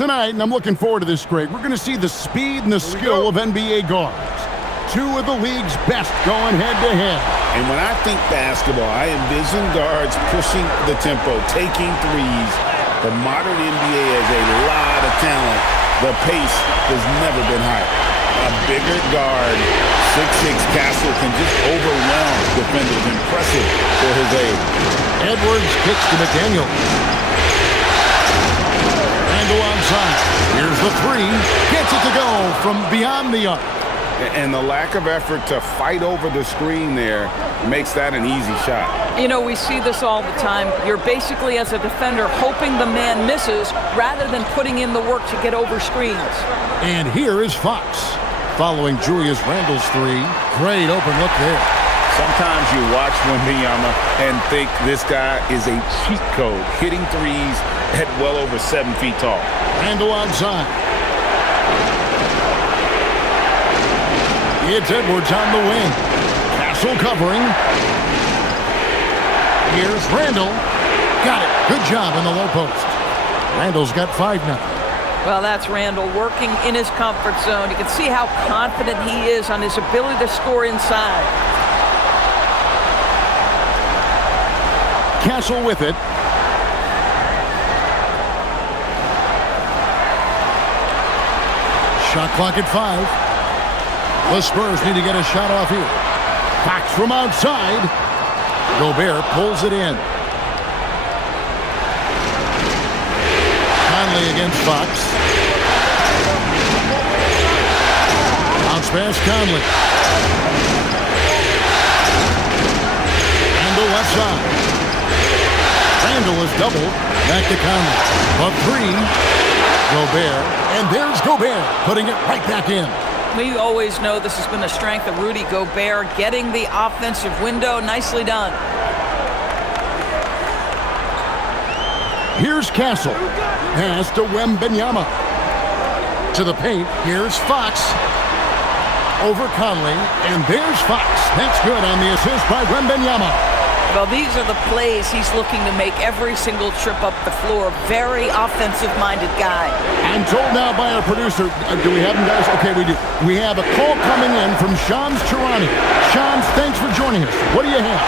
Tonight, and I'm looking forward to this, Greg, we're going to see the speed and the skill of NBA guards. Two of the league's best going head-to-head. And when I think basketball, I envision guards pushing the tempo, taking threes. The modern NBA has a lot of talent. The pace has never been higher. A bigger guard, 6'6" Castle, can just overwhelm defenders. Impressive for his age. Edwards kicks to McDaniel. Randle onside. Here's the three. Gets it to go from beyond the arc. And the lack of effort to fight over the screen there makes that an easy shot. You know, we see this all the time. You're basically, as a defender, hoping the man misses rather than putting in the work to get over screens. And here is Fox following Julius Randle's three. Great open look there. Sometimes you watch Wembanyama and think this guy is a cheat code, hitting threes at well over 7 feet tall. Randle outside. It's Edwards on the wing. Castle covering. Here's Randle. Got it. Good job in the low post. Randle's got 5 now. Well, that's Randle working in his comfort zone. You can see how confident he is on his ability to score inside. Castle with it. Shot clock at 5. The Spurs need to get a shot off here. Fox from outside. Gobert pulls it in. Conley against Fox. Bounce pass Conley. Randle left side. Randle is doubled. Back to Conley. A three. Gobert. And there's Gobert putting it right back in. We always know this has been the strength of Rudy Gobert, getting the offensive window. Nicely done. Here's Castle. Pass to Wembanyama. To the paint. Here's Fox. Over Conley. And there's Fox. That's good on the assist by Wembanyama. Well, these are the plays he's looking to make every single trip up the floor. Very offensive-minded guy. I'm told now by our producer, do we have him, guys? Okay, we do. We have a call coming in from Shams Charani. Shams, thanks for joining us. What do you have?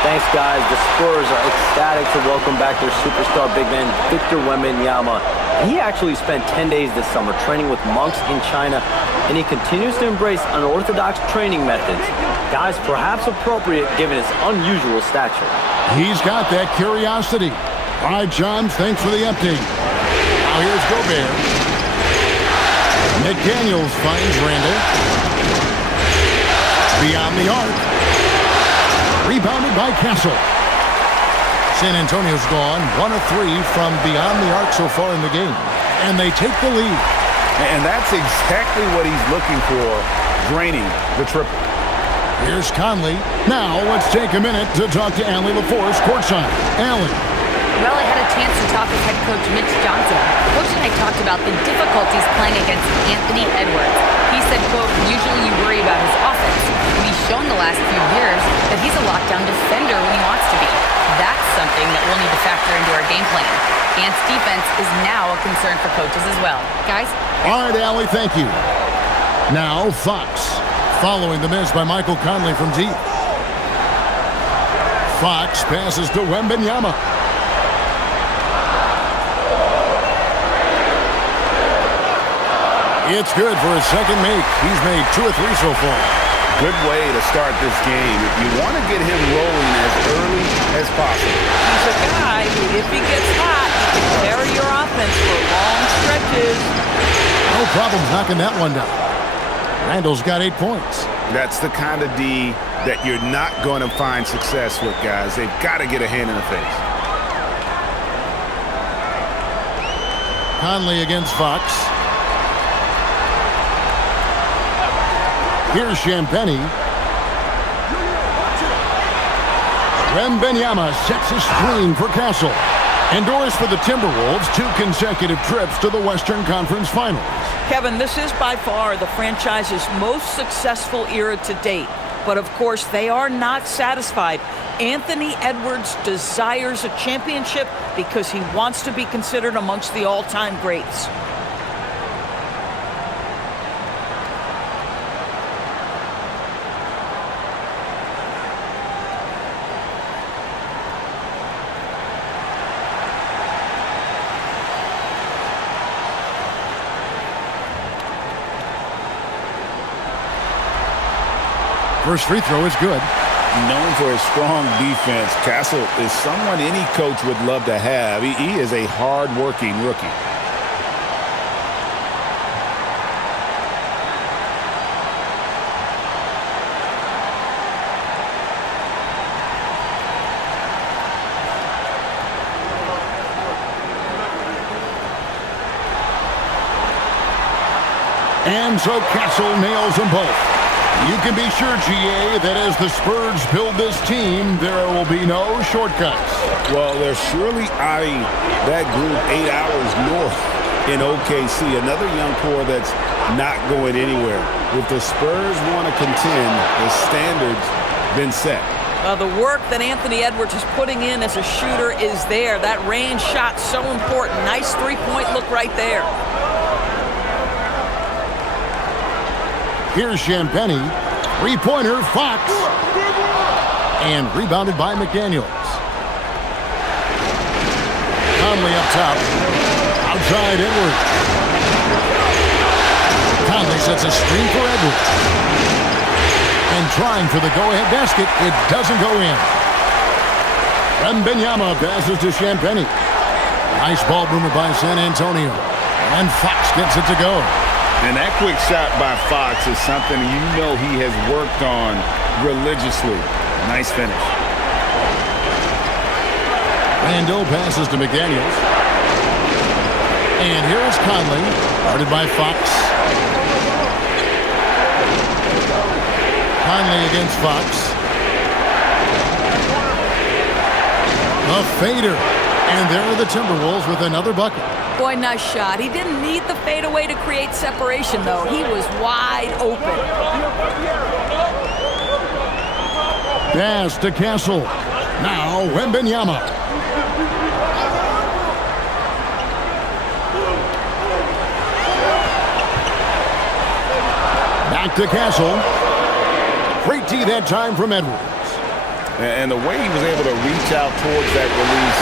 Thanks, guys. The Spurs are ecstatic to welcome back their superstar big man, Victor Wembanyama. He actually spent 10 days this summer training with monks in China, and he continues to embrace unorthodox training methods. Guys, perhaps appropriate given his unusual stature. He's got that curiosity. All right, John, thanks for the update. Now here's Gobert. McDaniels finds Randle. Beyond the arc. Rebounded by Castle. San Antonio's gone 1 of 3 from beyond the arc so far in the game. And they take the lead. And that's exactly what he's looking for, draining the triple. Here's Conley. Now let's take a minute to talk to Allie LaForce courtside. Allie. Well, I had a chance to talk with head coach Mitch Johnson. Coach and I talked about the difficulties playing against Anthony Edwards. He said, quote, usually you worry about his offense. He's shown the last few years that he's a lockdown defender when he wants to be. That's something that we'll need to factor into our game plan. Ant's defense is now a concern for coaches as well. Guys? All right, Allie, thank you. Now, Fox. Following the miss by Michael Conley from deep. Fox passes to Wembanyama. It's good for his second make. He's made 2 or 3 so far. Good way to start this game. If you want to get him rolling as early as possible. He's a guy who, if he gets hot, he can carry your offense for long stretches. No problem knocking that one down. Randle's got 8 points. That's the kind of D that you're not going to find success with, guys. They've got to get a hand in the face. Conley against Fox. Here's Champagnie. Wembanyama sets a screen for Castle. Endorsed for the Timberwolves 2 consecutive trips to the Western Conference Finals. Kevin, this is by far the franchise's most successful era to date. But of course, they are not satisfied. Anthony Edwards desires a championship because he wants to be considered amongst the all-time greats. First free throw is good. Known for his strong defense, Castle is someone any coach would love to have. He is a hard-working rookie. And so Castle nails them both. You can be sure, GA, that as the Spurs build this team, there will be no shortcuts. Well, they're surely eyeing that group 8 hours north in OKC. Another young core that's not going anywhere. If the Spurs want to contend, the standard's been set. The work that Anthony Edwards is putting in as a shooter is there. That range shot so important. Nice three-point look right there. Here's Champagny. Three-pointer, Fox. And rebounded by McDaniels. Conley up top. Outside Edwards. Conley sets a screen for Edwards. And trying for the go-ahead basket. It doesn't go in. Wembanyama passes to Champagny. Nice ball movement by San Antonio. And Fox gets it to go. And that quick shot by Fox is something you know he has worked on religiously. Nice finish. Randall passes to McDaniels. And here is Conley, guarded by Fox. Conley against Fox. A fader. And there are the Timberwolves with another bucket. Boy, nice shot. He didn't need the fadeaway to create separation, though. He was wide open. Pass to Castle. Now Wembanyama. Back to Castle. Great D that time from Edwards. And the way he was able to reach out towards that release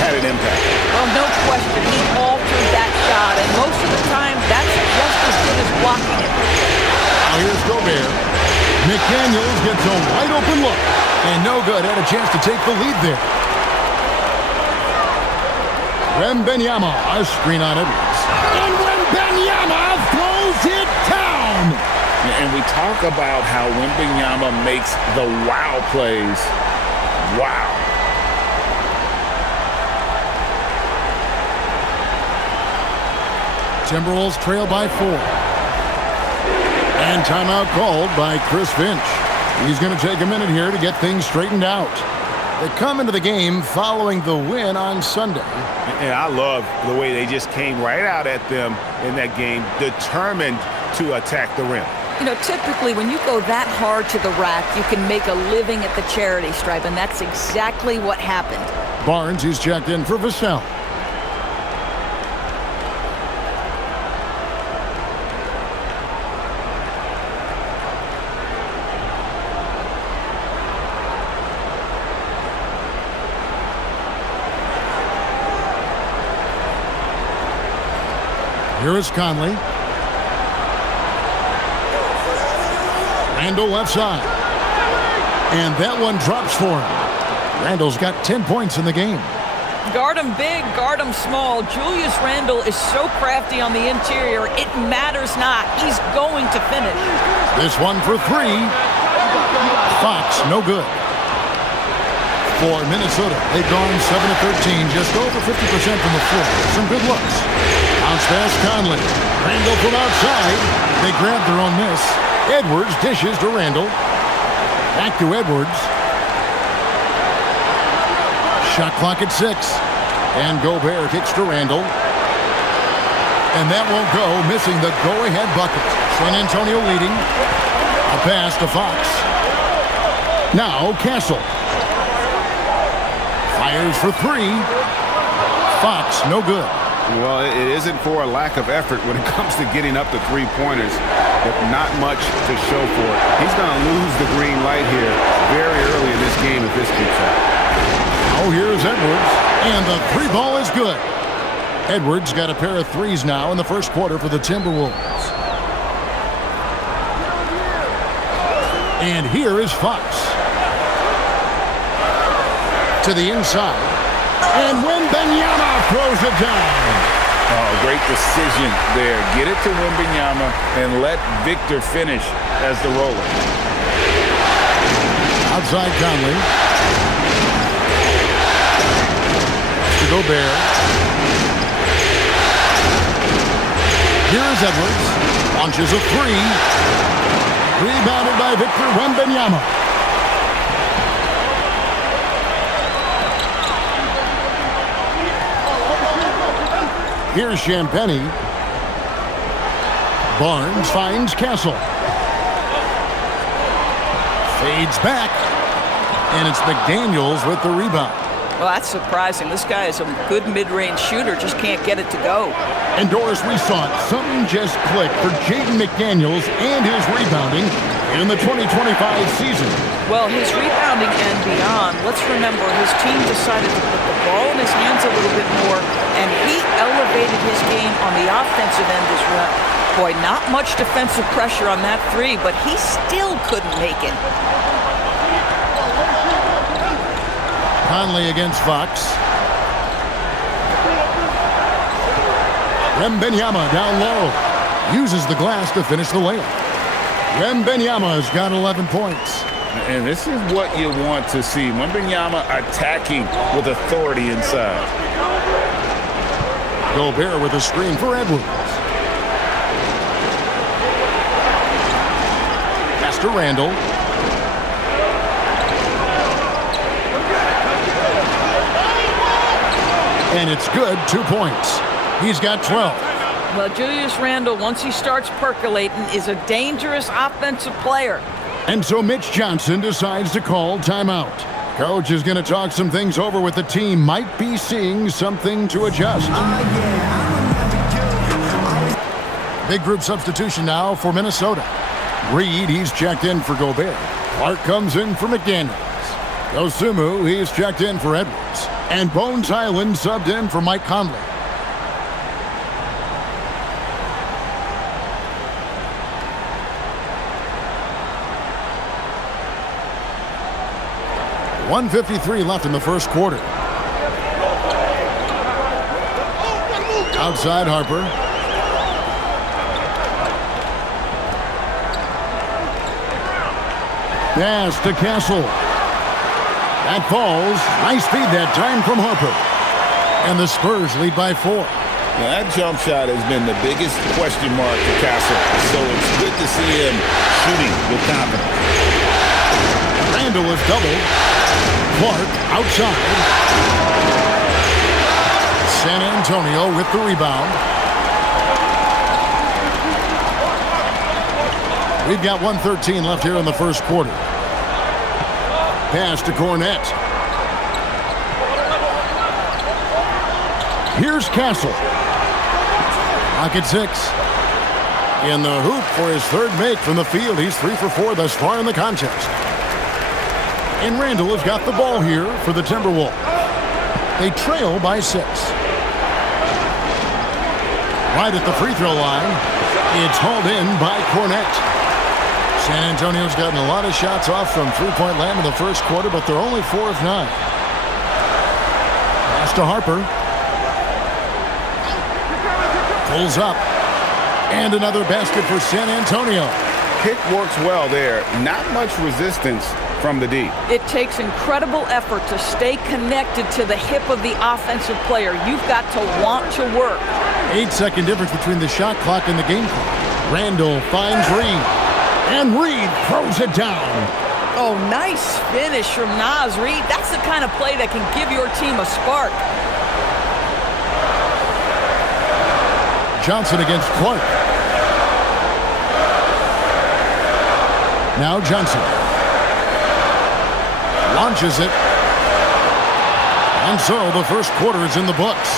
had an impact. Well, no question. He altered that shot, and most of the time, that's just as good as blocking it. Now here's Gobert. McDaniels gets a wide open look. And no good. Had a chance to take the lead there. Wembanyama. A screen on Edwards. And Wembanyama throws it down. And we talk about how Wembanyama makes the wow plays. Wow. Timberwolves trail by 4. And timeout called by Chris Finch. He's going to take a minute here to get things straightened out. They come into the game following the win on Sunday. And I love the way they just came right out at them in that game, determined to attack the rim. You know, typically when you go that hard to the rack, you can make a living at the charity stripe, and that's exactly what happened. Barnes, he's checked in for Vassell. Here is Conley. Randall left side. And that one drops for him. Randall's got 10 points in the game. Guard him big, guard him small. Julius Randle is so crafty on the interior, it matters not. He's going to finish. This one for 3. Fox, no good. For Minnesota, they've gone 7 of 13, just over 50% from the floor. Some good looks. Bounce pass Conley. Randall from outside. They grab their own miss. Edwards dishes to Randall. Back to Edwards. Shot clock at 6. And Gobert kicks to Randall. And that won't go, missing the go-ahead bucket. San Antonio leading. A pass to Fox. Now Castle. Fires for three. Fox, no good. Well, it isn't for a lack of effort when it comes to getting up the three-pointers, but not much to show for it. He's going to lose the green light here very early in this game if this keeps up. Oh, here's Edwards, and the three ball is good. Edwards got a pair of threes now in the first quarter for the Timberwolves. And here is Fox. To the inside. And Wembanyama throws it down. Oh, great decision there. Get it to Wembanyama and let Victor finish as the roller. Outside Conley. To Gobert. Here's Edwards. Launches a three. Rebounded by Victor Wembanyama. Here's Champagny. Barnes finds Castle. Fades back. And it's McDaniels with the rebound. Well, that's surprising. This guy is a good mid-range shooter, just can't get it to go. And Doris, we saw it. Something just clicked for Jaden McDaniels and his rebounding in the 2025 season. Well, his rebounding and beyond, let's remember his team decided to put the ball in his hands a little bit more, and he elevated his game on the offensive end as well. Boy, not much defensive pressure on that three, but he still couldn't make it. Conley against Fox. Wembanyama down low. Uses the glass to finish the layup. Wembanyama's got 11 points. And this is what you want to see. Wembanyama attacking with authority inside. Gobert with a screen for Edwards. Pass to Randall. And it's good, 2 points. He's got 12. Well, Julius Randle, once he starts percolating, is a dangerous offensive player. And so Mitch Johnson decides to call timeout. Coach is going to talk some things over with the team. Might be seeing something to adjust. Big group substitution now for Minnesota. Reed, he's checked in for Gobert. Clark comes in for McDaniels. Dosunmu, he's checked in for Edwards. And Bones Highland subbed in for Mike Conley. .153 left in the first quarter. Outside Harper. Pass to Castle. That falls. Nice feed that time from Harper. And the Spurs lead by 4. Now that jump shot has been the biggest question mark for Castle, so it's good to see him shooting with confidence. Randall is doubled. Clark outside. San Antonio with the rebound. We've got 1:13 left here in the first quarter. Pass to Cornette. Here's Castle. Pocket 6. In the hoop for his third make from the field. He's 3 for 4 thus far in the contest. And Randall has got the ball here for the Timberwolves. They trail by 6. Right at the free throw line. It's hauled in by Cornette. San Antonio's gotten a lot of shots off from three-point land in the first quarter, but they're only 4 of 9. Pass to Harper. Pulls up. And another basket for San Antonio. Pick works well there. Not much resistance from the D. It takes incredible effort to stay connected to the hip of the offensive player. You've got to want to work. 8-second difference between the shot clock and the game clock. Randall finds Reed. And Reed throws it down. Oh, nice finish from Naz Reid. That's the kind of play that can give your team a spark. Johnson against Clark. Now Johnson. Launches it. And so the first quarter is in the books.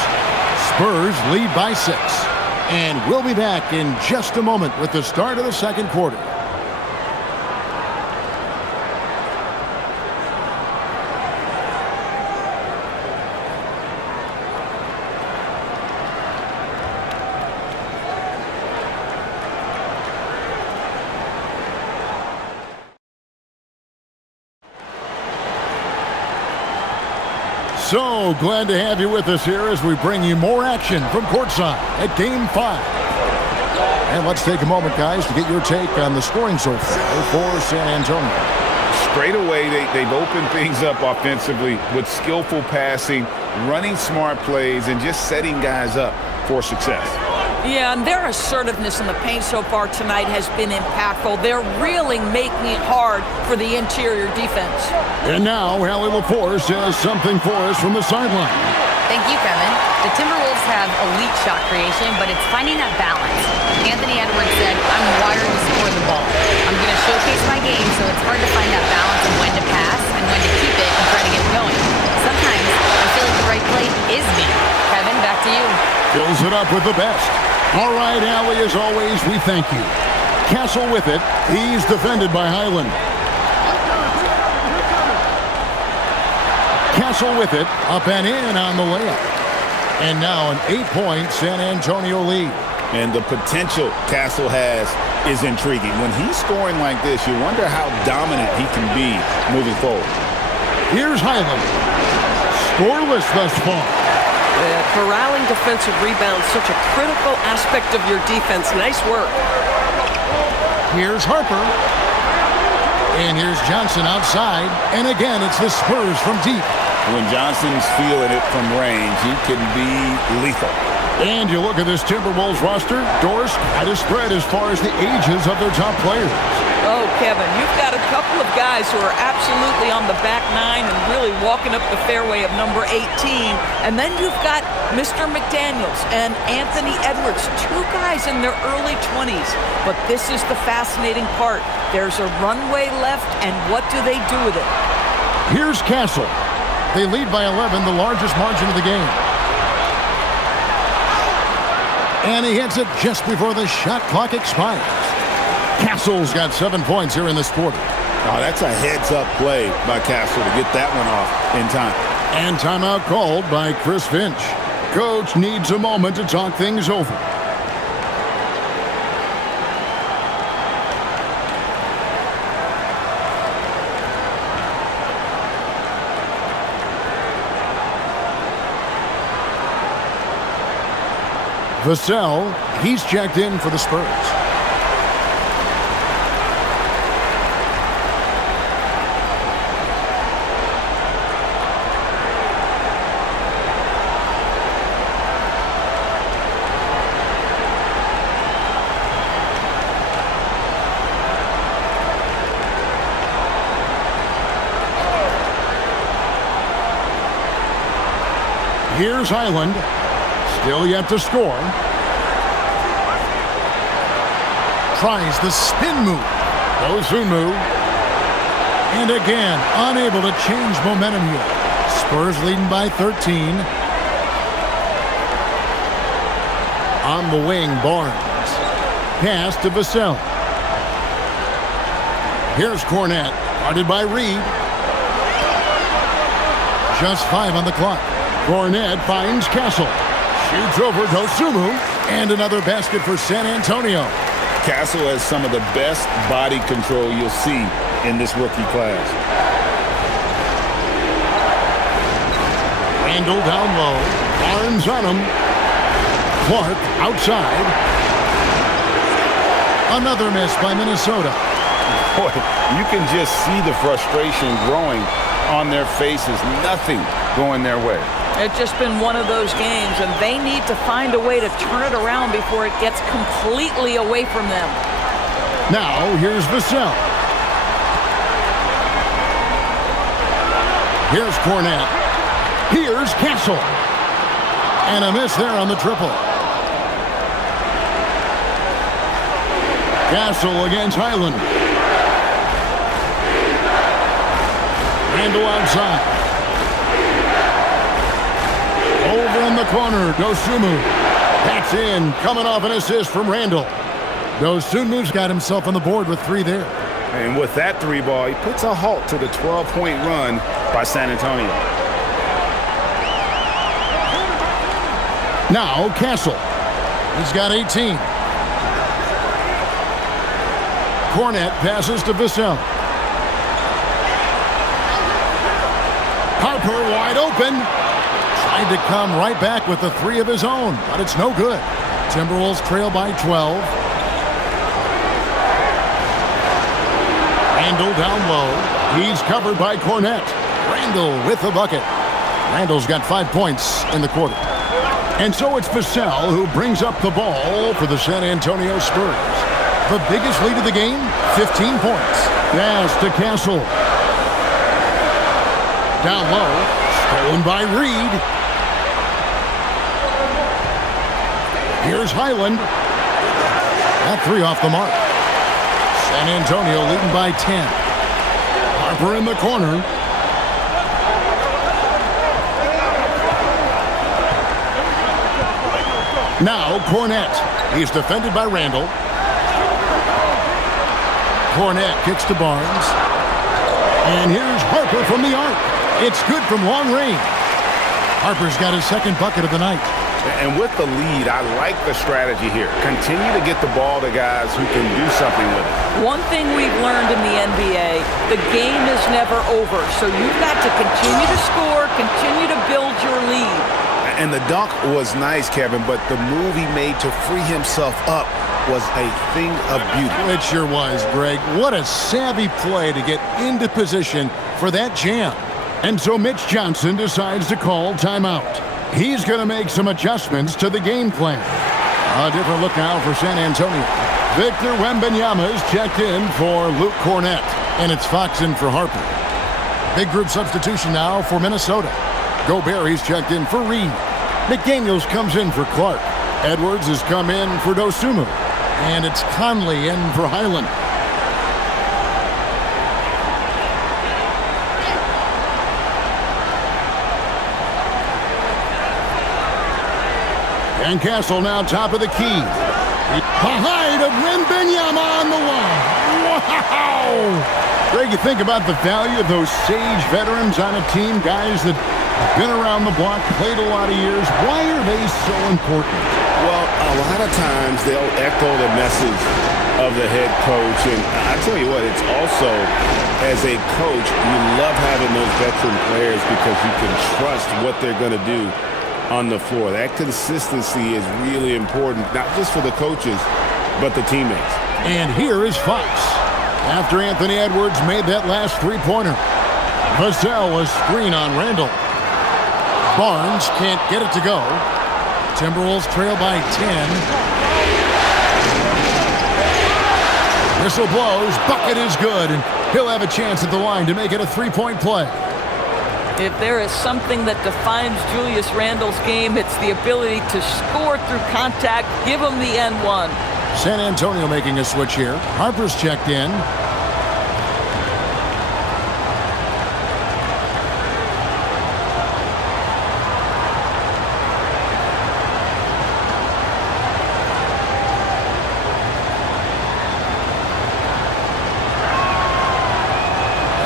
Spurs lead by 6. And we'll be back in just a moment with the start of the second quarter. So glad to have you with us here as we bring you more action from courtside at Game 5. And let's take a moment, guys, to get your take on the scoring so far for San Antonio. Straight away, they've opened things up offensively with skillful passing, running smart plays, and just setting guys up for success. Yeah, and their assertiveness in the paint so far tonight has been impactful. They're really making it hard for the interior defense. And now, Allie LaForce has something for us from the sideline. Thank you, Kevin. The Timberwolves have elite shot creation, but it's finding that balance. Anthony Edwards said, I'm wired to score the ball. I'm going to showcase my game, so it's hard to find that balance of when to pass and when to keep it and try to get going. Sometimes I feel like the right play is me. Kevin, back to you. Fills it up with the best. All right, Allie, as always, we thank you. Castle with it. He's defended by Highland. Castle with it. Up and in on the layup. And now an 8-point San Antonio lead. And the potential Castle has is intriguing. When he's scoring like this, you wonder how dominant he can be moving forward. Here's Highland. Scoreless thus far. Corralling defensive rebounds, such a critical aspect of your defense. Nice work. Here's Harper. And here's Johnson outside. And again, it's the Spurs from deep. When Johnson's feeling it from range, he can be lethal. And you look at this Timberwolves roster, Doris, quite a spread as far as the ages of their top players. Oh, Kevin, you've got a couple of guys who are absolutely on the back nine and really walking up the fairway of number 18. And then you've got Mr. McDaniels and Anthony Edwards, 2 guys in their early 20s. But this is the fascinating part. There's a runway left, and what do they do with it? Here's Castle. They lead by 11, the largest margin of the game. And he hits it just before the shot clock expires. Castle's got 7 points here in this quarter. Oh, that's a heads-up play by Castle to get that one off in time. And timeout called by Chris Finch. Coach needs a moment to talk things over. Vassell, he's checked in for the Spurs. Here's Highland. Still yet to score. Tries the spin move. Osunmu. And again, unable to change momentum here. Spurs leading by 13. On the wing, Barnes. Pass to Vassell. Here's Cornette. Guarded by Reed. Just 5 on the clock. Cornette finds Castle. Shoots over Dosunmu. And another basket for San Antonio. Castle has some of the best body control you'll see in this rookie class. Randall down low. Barnes on him. Clark outside. Another miss by Minnesota. Boy, you can just see the frustration growing on their faces. Nothing going their way. It's just been one of those games, and they need to find a way to turn it around before it gets completely away from them. Now, here's Vassell. Here's Cornette. Here's Castle. And a miss there on the triple. Castle against Highland. Randall outside. Over in the corner, Dosunmu. That's in, coming off an assist from Randall. Dosunmu's got himself on the board with 3 there. And with that 3 ball, he puts a halt to the 12-point run by San Antonio. Now Castle. He's got 18. Cornet passes to Vassell. Harper wide open. Tried to come right back with the 3 of his own, but it's no good. Timberwolves trail by 12. Randall down low. He's covered by Cornet. Randall with the bucket. Randall's got 5 points in the quarter. And so it's Vassell who brings up the ball for the San Antonio Spurs. The biggest lead of the game, 15 points. Pass to Castle. Down low, stolen by Reed. Here's Highland. That 3 off the mark. San Antonio leading by 10. Harper in the corner. Now Cornet. He's defended by Randall. Cornet kicks to Barnes. And here's Harper from the arc. It's good from long range. Harper's got his 2nd bucket of the night. And with the lead, I like the strategy here. Continue to get the ball to guys who can do something with it. One thing we've learned in the NBA, the game is never over. So you've got to continue to score, continue to build your lead. And the dunk was nice, Kevin, but the move he made to free himself up was a thing of beauty. It sure was, Greg. What a savvy play to get into position for that jam. And so Mitch Johnson decides to call timeout. He's going to make some adjustments to the game plan. A different look now for San Antonio. Victor Wembanyama is checked in for Luke Cornet. And it's Fox in for Harper. Big group substitution now for Minnesota. Gobert, he's checked in for Reed. McDaniels comes in for Clark. Edwards has come in for Dosunmu. And it's Conley in for Highland. And Castle now top of the key. The height of Wembanyama on the wall. Wow! Greg, you think about the value of those sage veterans on a team, guys that have been around the block, played a lot of years. Why are they so important? Well, a lot of times they'll echo the message of the head coach. And I tell you what, it's also, as a coach, you love having those veteran players because you can trust what they're going to do on the floor. That consistency is really important, not just for the coaches, but the teammates. And here is Fox. After Anthony Edwards made that last 3-pointer. Vassell a screen on Randall. Barnes can't get it to go. Timberwolves trail by 10. Whistle blows. Bucket is good. And he'll have a chance at the line to make it a 3-point play. If there is something that defines Julius Randle's game, it's the ability to score through contact. Give him the N1. San Antonio making a switch here. Harper's checked in.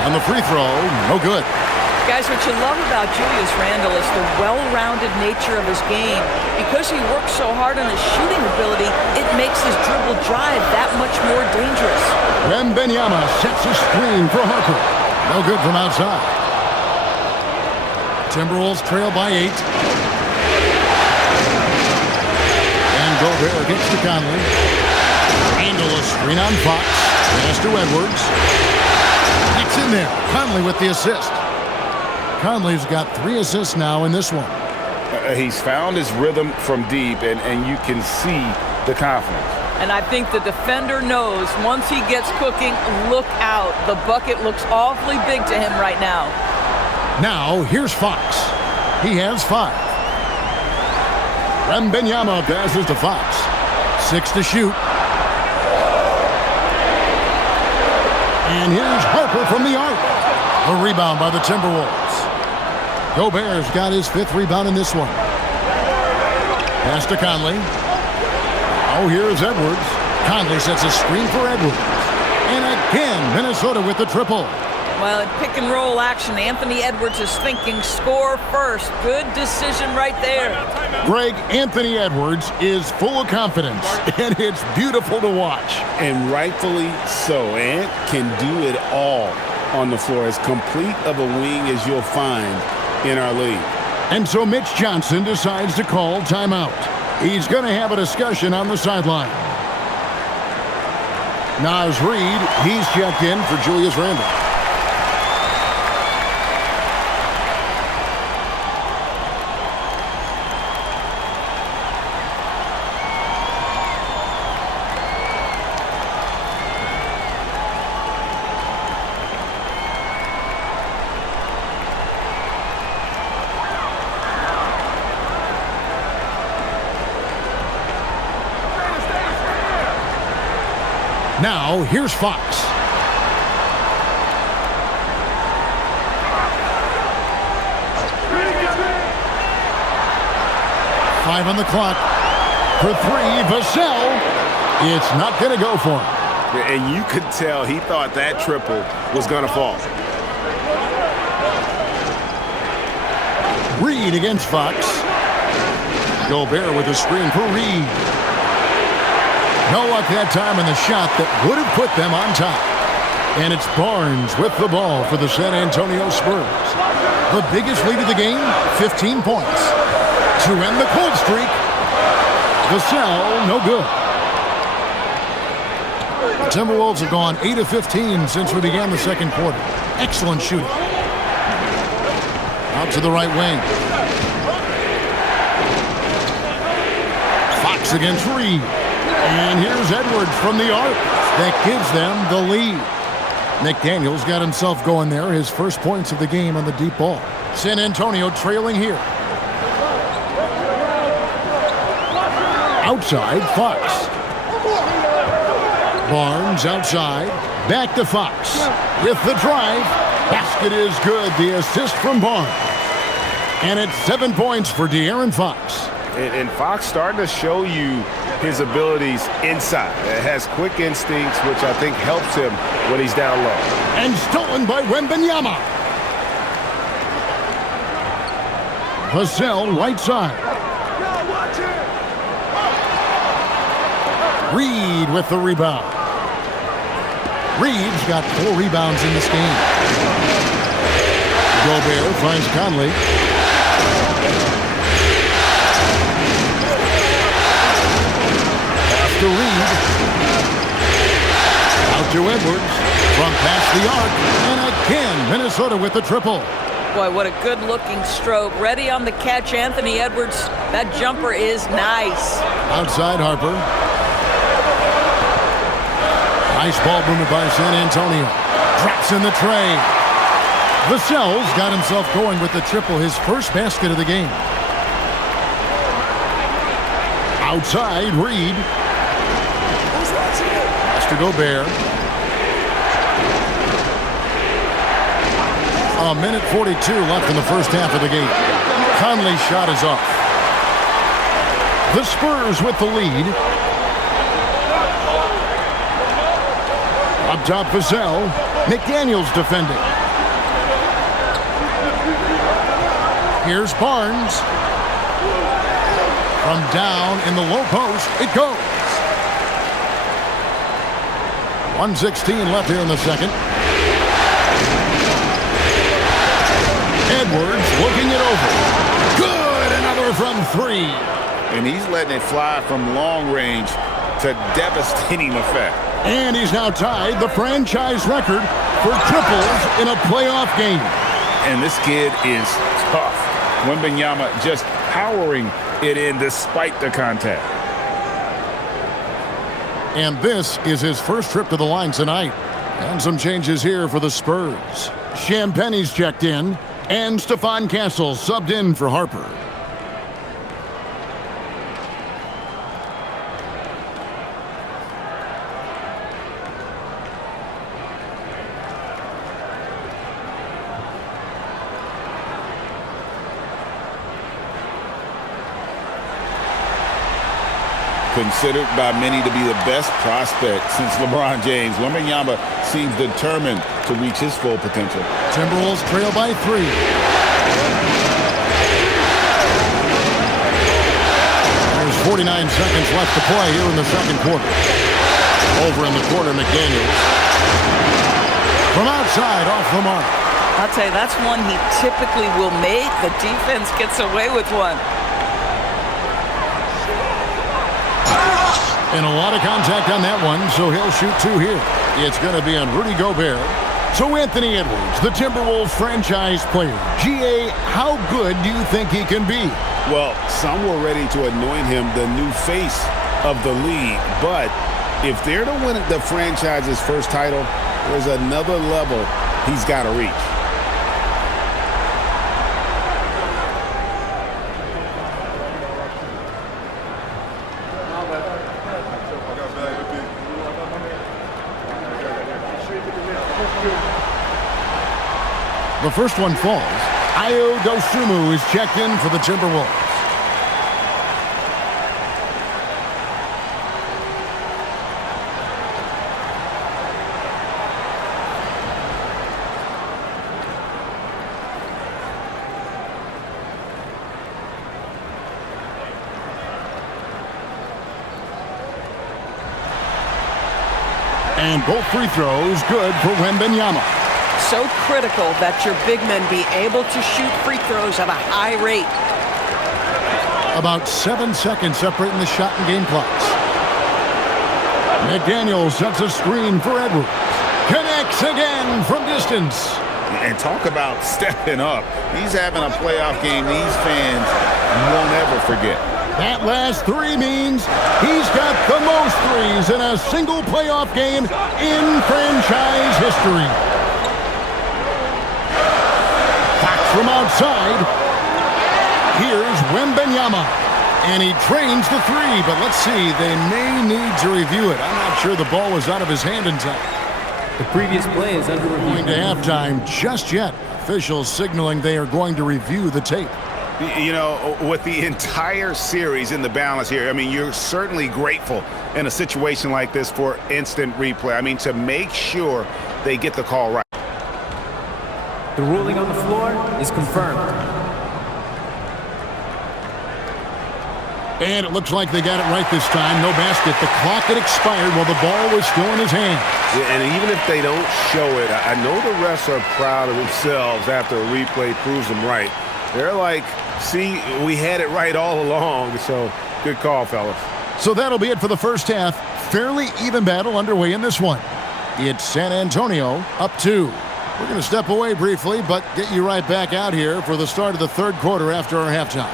And the free throw, no good. Guys, what you love about Julius Randle is the well-rounded nature of his game. Because he works so hard on his shooting ability, it makes his dribble drive that much more dangerous. Wembanyama sets a screen for Harper. No good from outside. Timberwolves trail by 8. And Gobert gets to Conley. Randle a screen on Fox. Pass to Edwards. It's in there. Conley with the assist. Conley's got 3 assists now in this one. He's found his rhythm from deep, and you can see the confidence. And I think the defender knows once he gets cooking, look out. The bucket looks awfully big to him right now. Now, here's Fox. He has 5. Wembanyama passes to Fox. 6 to shoot. And here's Harper from the arc. A rebound by the Timberwolves. Gobert's got his 5th rebound in this one. Pass to Conley. Oh, here's Edwards. Conley sets a screen for Edwards. And again, Minnesota with the triple. Well, in pick-and-roll action, Anthony Edwards is thinking score first. Good decision right there. Greg, Anthony Edwards is full of confidence, and it's beautiful to watch. And rightfully so. Ant can do it all on the floor. As complete of a wing as you'll find in our league. And so Mitch Johnson decides to call timeout. He's going to have a discussion on the sideline. Naz Reid, he's checked in for Julius Randle. Now, here's Fox. Five on the clock. For three, Vassell. It's not going to go for him. And you could tell he thought that triple was going to fall. Reid against Fox. Gobert with a screen for Reid. No luck that time in the shot that would have put them on top. And it's Barnes with the ball for the San Antonio Spurs. The biggest lead of the game, 15 points. To end the cold streak, Vassell, no good. The Timberwolves have gone 8 of 15 since we began the second quarter. Excellent shooting. Out to the right wing. Fox against Reid. And here's Edwards from the arc. That gives them the lead. McDaniels got himself going there. His first points of the game on the deep ball. San Antonio trailing here. Outside, Fox. Barnes outside. Back to Fox. With the drive. Basket is good. The assist from Barnes. And it's 7 points for De'Aaron Fox. And Fox starting to show you his abilities inside. It has quick instincts, which I think helps him when he's down low. And stolen by Wembanyama. Vassell, right side. Reid with the rebound. Reid's got 4 rebounds in this game. Gobert finds Conley. Pass to Reid. Out to Edwards. From past the arc. And again, Minnesota with the triple. Boy, what a good-looking stroke. Ready on the catch, Anthony Edwards. That jumper is nice. Outside Harper. Nice ball movement by San Antonio. Drops in the tray. Vassell's got himself going with the triple, his first basket of the game. Outside, Reid. Pass to Gobert. A minute 42 left in the first half of the game. Conley's shot is off. The Spurs with the lead. Up top, Vassell. McDaniels defending. Here's Barnes. From down in the low post, it goes. 1:16 left here in the second. Edwards looking it over. Good, another from 3. And he's letting it fly from long range to devastating effect. And he's now tied the franchise record for triples in a playoff game. And this kid is tough. Wembanyama just powering it in despite the contact. And this is his first trip to the line tonight. And some changes here for the Spurs. Champagne's checked in, and Stephon Castle subbed in for Harper. Considered by many to be the best prospect since LeBron James, Wembanyama seems determined to reach his full potential. Timberwolves trail by 3. There's 49 seconds left to play here in the second quarter. Over in the corner, McDaniels. From outside, off the mark. I'll tell you, that's one he typically will make. The defense gets away with one. And a lot of contact on that one, so he'll shoot 2 here. It's going to be on Rudy Gobert. So Anthony Edwards, the Timberwolves franchise player. GA, how good do you think he can be? Well, some were ready to anoint him the new face of the league. But if they're to win the franchise's first title, there's another level he's got to reach. The first one falls. Ayo Dosunmu is checked in for the Timberwolves. And both free throws good for Wembanyama. So critical that your big men be able to shoot free throws at a high rate. About 7 seconds separating the shot and game clocks. McDaniels sets a screen for Edwards. Connects again from distance. And talk about stepping up. He's having a playoff game these fans won't ever forget. That last 3 means he's got the most threes in a single playoff game in franchise history. From outside, here's Wembanyama. And he trains the 3, but let's see, they may need to review it. I'm not sure the ball was out of his hand in time. The previous play is under review. Going to halftime just yet. Officials signaling they are going to review the tape. You know, with the entire series in the balance here, I mean, you're certainly grateful in a situation like this for instant replay. I mean, to make sure they get the call right. The ruling on the floor is confirmed. And it looks like they got it right this time. No basket. The clock had expired while the ball was still in his hands. Yeah, and even if they don't show it, I know the refs are proud of themselves after a replay proves them right. They're like, see, we had it right all along. So good call, fellas. So that'll be it for the first half. Fairly even battle underway in this one. It's San Antonio up 2. We're going to step away briefly, but get you right back out here for the start of the third quarter after our halftime.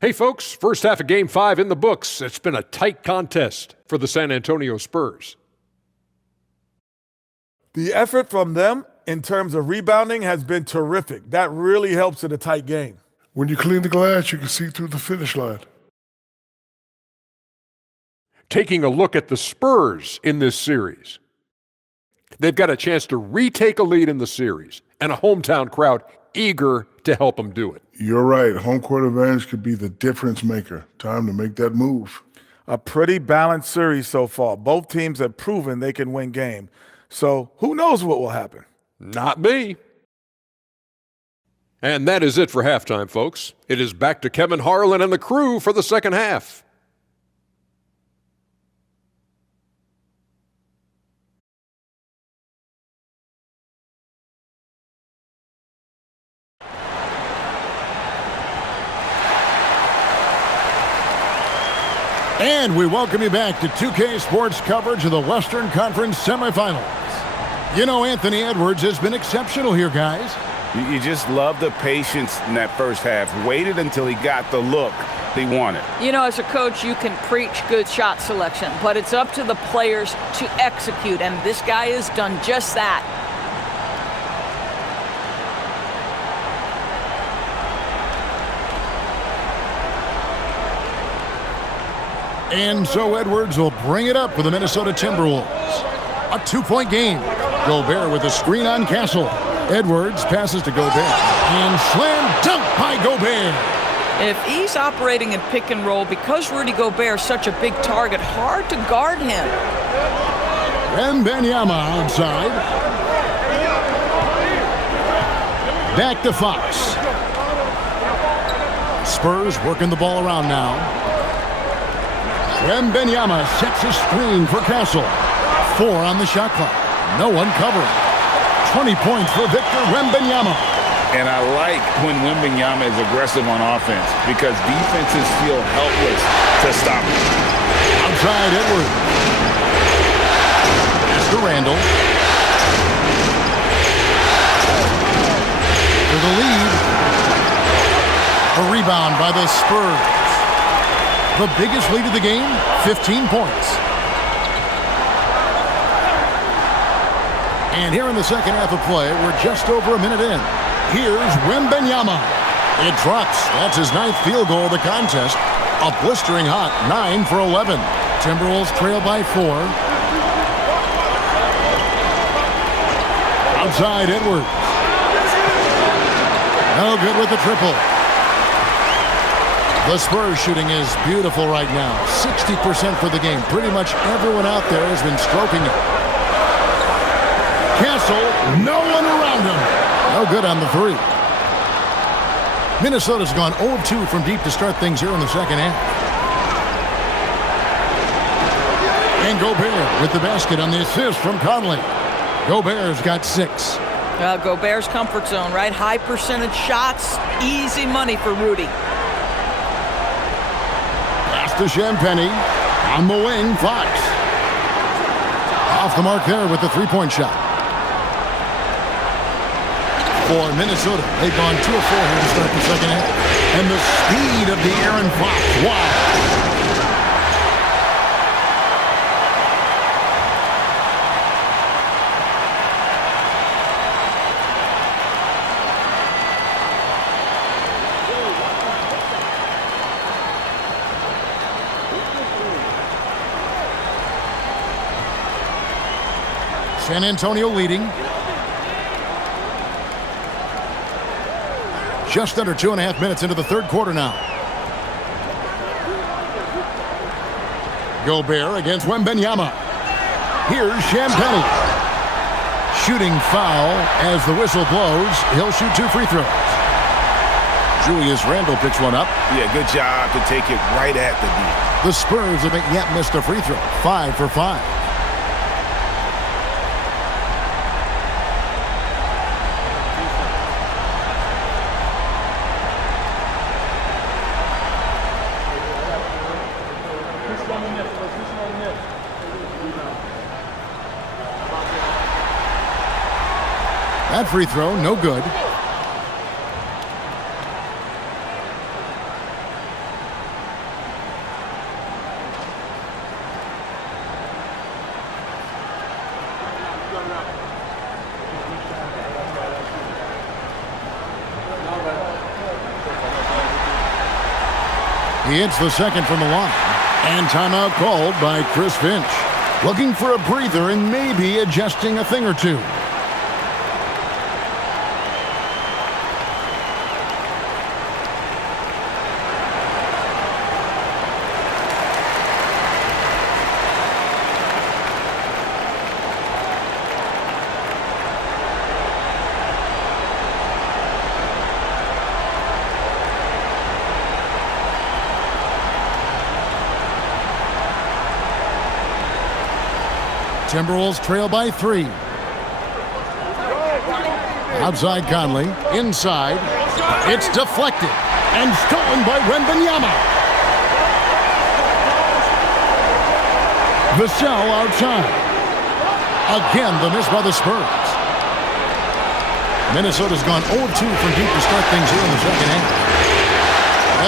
Hey folks, first half of Game 5 in the books. It's been a tight contest for the San Antonio Spurs. The effort from them in terms of rebounding has been terrific. That really helps in a tight game. When you clean the glass, you can see through the finish line. Taking a look at the Spurs in this series. They've got a chance to retake a lead in the series and a hometown crowd eager to help them do it. You're right. Home court advantage could be the difference maker. Time to make that move. A pretty balanced series so far. Both teams have proven they can win games. So who knows what will happen? Not me. And that is it for halftime, folks. It is back to Kevin Harlan and the crew for the second half. And we welcome you back to 2K Sports coverage of the Western Conference semifinals. You know, Anthony Edwards has been exceptional here, guys. You just love the patience in that first half. Waited until he got the look he wanted. You know, as a coach, you can preach good shot selection, but it's up to the players to execute, and this guy has done just that. And so Edwards will bring it up for the Minnesota Timberwolves. A 2-point game. Gobert with a screen on Castle. Edwards passes to Gobert. And slam dunk by Gobert. If he's operating in pick and roll, because Rudy Gobert is such a big target, hard to guard him. Wembanyama outside. Back to Fox. Spurs working the ball around now. Wembanyama sets a screen for Castle. 4 on the shot clock. No one covering. 20 points for Victor Wembanyama. And I like when Wembanyama is aggressive on offense because defenses feel helpless to stop him. Outside Edwards. Pass to Randall. To the lead. A rebound by the Spurs. The biggest lead of the game, 15 points. And here in the second half of play, we're just over a minute in. Here's Wembanyama. It drops. That's his 9th field goal of the contest. A blistering hot 9 for 11. Timberwolves trail by 4. Outside Edwards. No good with the triple. The Spurs shooting is beautiful right now. 60% for the game. Pretty much everyone out there has been stroking it. Castle, no one around him. No good on the 3. Minnesota's gone 0-2 from deep to start things here in the second half. And Gobert with the basket on the assist from Conley. Gobert's got 6. Gobert's comfort zone, right? High percentage shots. Easy money for Rudy. To Champagny. On the wing, Fox. Off the mark there with the 3-point shot. For Minnesota, they've gone 2 of 4 here to start the second half. And the speed of the Aaron Fox. Wow. San Antonio leading. Just under 2.5 minutes into the third quarter now. Gobert against Wembanyama. Here's Champagny. Shooting foul as the whistle blows. He'll shoot 2 free throws. Julius Randle picks one up. Yeah, good job to take it right at the D. The Spurs haven't yet missed a free throw. 5 for 5. That free throw, no good. He hits the second from the line. And timeout called by Chris Finch. Looking for a breather and maybe adjusting a thing or two. Timberwolves trail by 3. Outside Conley. Inside. It's deflected. And stolen by Wembanyama. Vassell outside. Again, the miss by the Spurs. Minnesota's gone 0-2 from deep to start things here in the second half.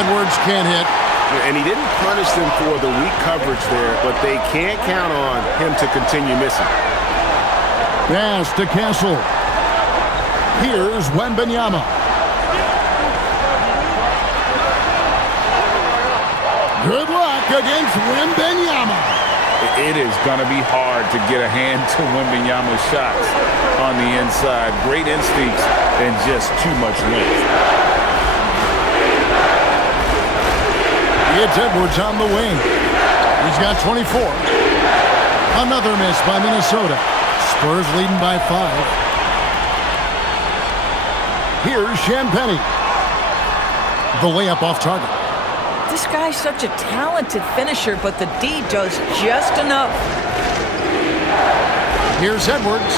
Edwards can't hit. And he didn't punish them for the weak coverage there, but they can't count on him to continue missing. Pass to Castle. Here's Wembanyama. Good luck. against Wembanyama. It is going to be hard to get a hand to Wembanyama's shots on the inside. Great instincts and just too much length. It's Edwards on the wing. He's got 24. Another miss by Minnesota. Spurs leading by 5. Here's Champagnie. The layup off target. This guy's such a talented finisher, but the D does just enough. Here's Edwards.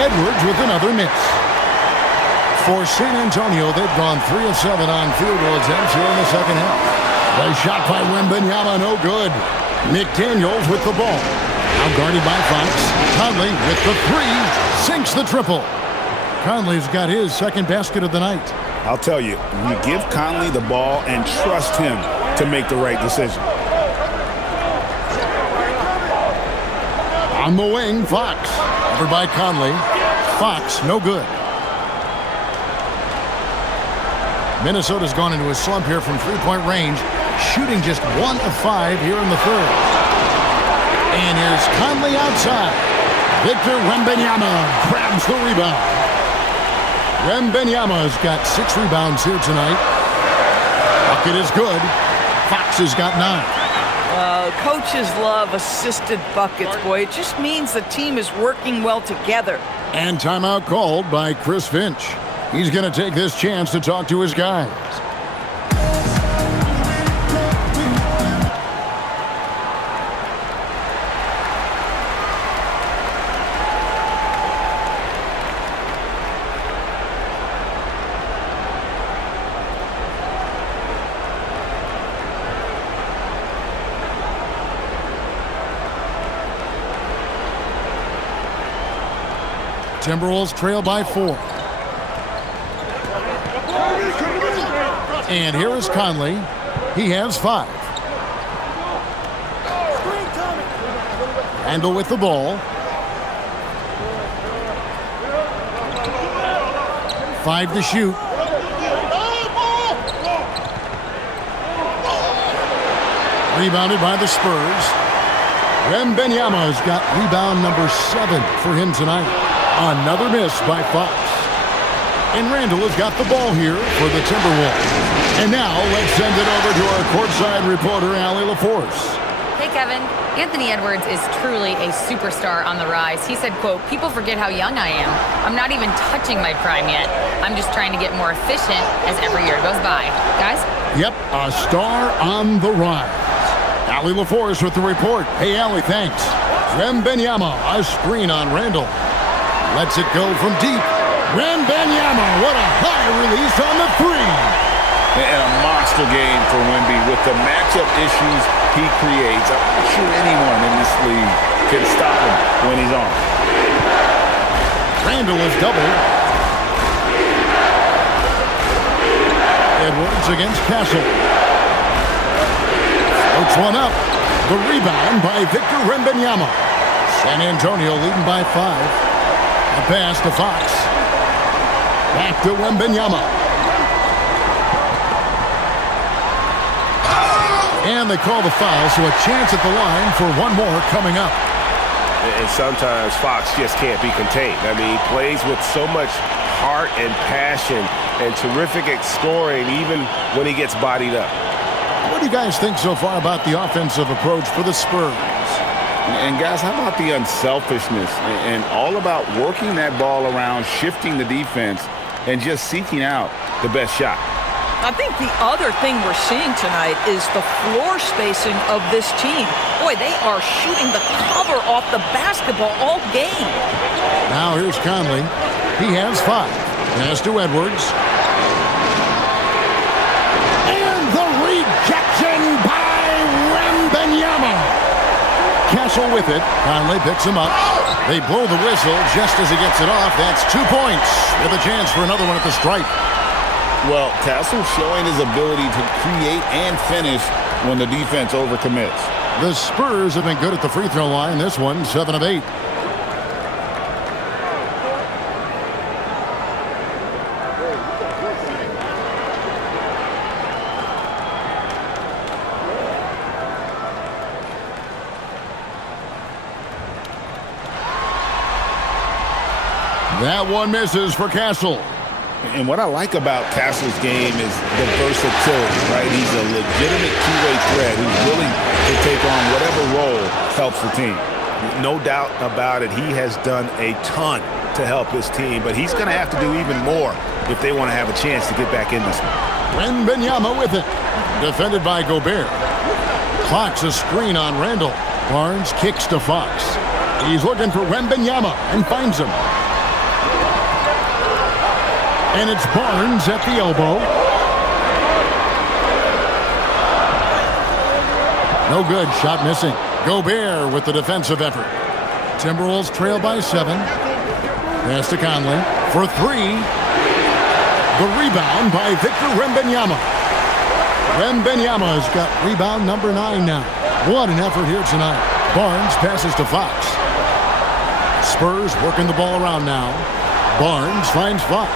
Edwards with another miss. For San Antonio, they've gone 3 of 7 on field goal attempts here in the second half. The shot by Wembanyama, no good. McDaniels with the ball. Now guarded by Fox. Conley with the 3. Sinks the triple. Conley's got his second basket of the night. I'll tell you, you give Conley the ball and trust him to make the right decision. On the wing, Fox. Over by Conley. Fox, no good. Minnesota's gone into a slump here from three-point range, shooting just 1 of 5 here in the third. And here's Conley outside. Victor Wembanyama grabs the rebound. Wembanyama's got 6 rebounds here tonight. Bucket is good. Fox has got 9. Coaches love assisted buckets, boy. It just means the team is working well together. And timeout called by Chris Finch. He's going to take this chance to talk to his guys. Timberwolves trail by 4. And here is Conley. He has 5. Randle with the ball. 5 to shoot. Rebounded by the Spurs. Wembanyama's got rebound number 7 for him tonight. Another miss by Fox. And Randle has got the ball here for the Timberwolves. And now let's send it over to our courtside reporter, Allie LaForce. Hey, Kevin. Anthony Edwards is truly a superstar on the rise. He said, quote, "People forget how young I am. I'm not even touching my prime yet. I'm just trying to get more efficient as every year goes by." Guys? Yep, a star on the rise. Allie LaForce with the report. Hey, Allie, thanks. Wembanyama, a screen on Randle. Lets it go from deep. Wembanyama, what a high release on the 3. And a monster game for Wemby with the matchup issues he creates. I'm not sure anyone in this league can stop him when he's on. Randle is doubled. Edwards against Castle. Floats one up. The rebound by Victor Wembanyama. San Antonio leading by 5. A pass to Fox. Back to Wembanyama. And they call the foul, so a chance at the line for one more coming up. And sometimes Fox just can't be contained. I mean, he plays with so much heart and passion and terrific scoring even when he gets bodied up. What do you guys think so far about the offensive approach for the Spurs? And guys, how about the unselfishness and all about working that ball around, shifting the defense, and just seeking out the best shot? I think the other thing we're seeing tonight is the floor spacing of this team. Boy, they are shooting the cover off the basketball all game. Now here's Conley. He has 5. Pass to Edwards. And the rejection by Wembanyama. Castle with it. Conley picks him up. They blow the whistle just as he gets it off. That's 2 points with a chance for another one at the stripe. Well, Castle showing his ability to create and finish when the defense overcommits. The Spurs have been good at the free throw line. This one, 7 of 8. That one misses for Castle. And what I like about Castle's game is the versatility, right? He's a legitimate two-way threat who's willing to take on whatever role helps the team. No doubt about it. He has done a ton to help his team, but he's going to have to do even more if they want to have a chance to get back in this one. Wembanyama with it. Defended by Gobert. Fox a screen on Randall. Barnes kicks to Fox. He's looking for Wembanyama and finds him. And it's Barnes at the elbow. No good. Shot missing. Gobert with the defensive effort. Timberwolves trail by 7. Pass to Conley for 3. The rebound by Victor Wembanyama. Wembanyama's got rebound number 9 now. What an effort here tonight. Barnes passes to Fox. Spurs working the ball around now. Barnes finds Fox.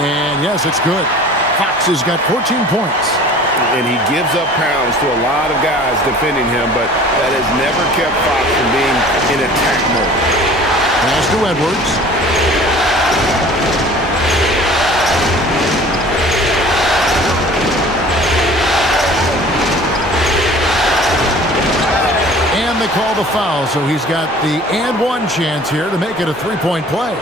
And yes, it's good. Fox has got 14 points. And he gives up pounds to a lot of guys defending him, but that has never kept Fox from being in attack mode. Pass to Edwards. And they call the foul, so he's got the and one chance here to make it a three-point play.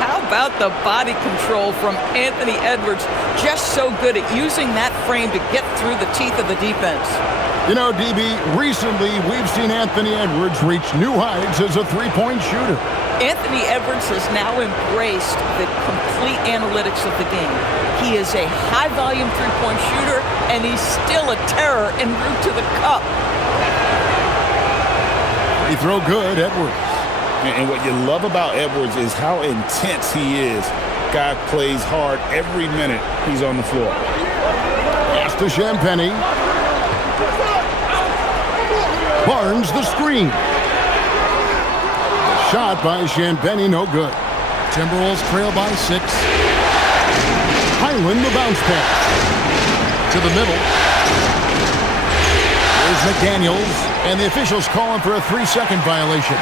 How about the body control from Anthony Edwards? Just so good at using that frame to get through the teeth of the defense. You know, DB, recently we've seen Anthony Edwards reach new heights as a three-point shooter. Anthony Edwards has now embraced the complete analytics of the game. He is a high-volume three-point shooter, and he's still a terror en route to the cup. He throw good, Edwards. And what you love about Edwards is how intense he is. Guy plays hard every minute he's on the floor. Pass to Champagnie. Barnes the screen. The shot by Champagnie, no good. Timberwolves trail by 6. Highland the bounce pass. To the middle. There's McDaniels, and the officials calling for a 3-second violation.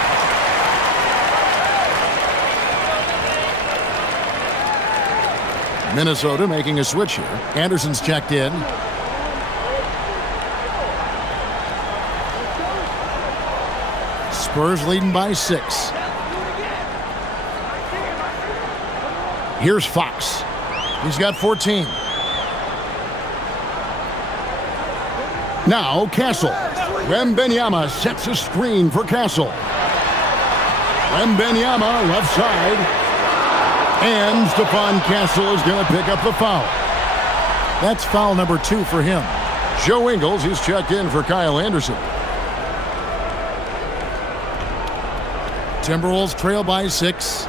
Minnesota making a switch here. Anderson's checked in. Spurs leading by 6. Here's Fox. He's got 14. Now Castle. Wembanyama sets a screen for Castle. Wembanyama left side. And Stephon Castle is going to pick up the foul. That's foul number 2 for him. Joe Ingles, he's checked in for Kyle Anderson. Timberwolves trail by 6.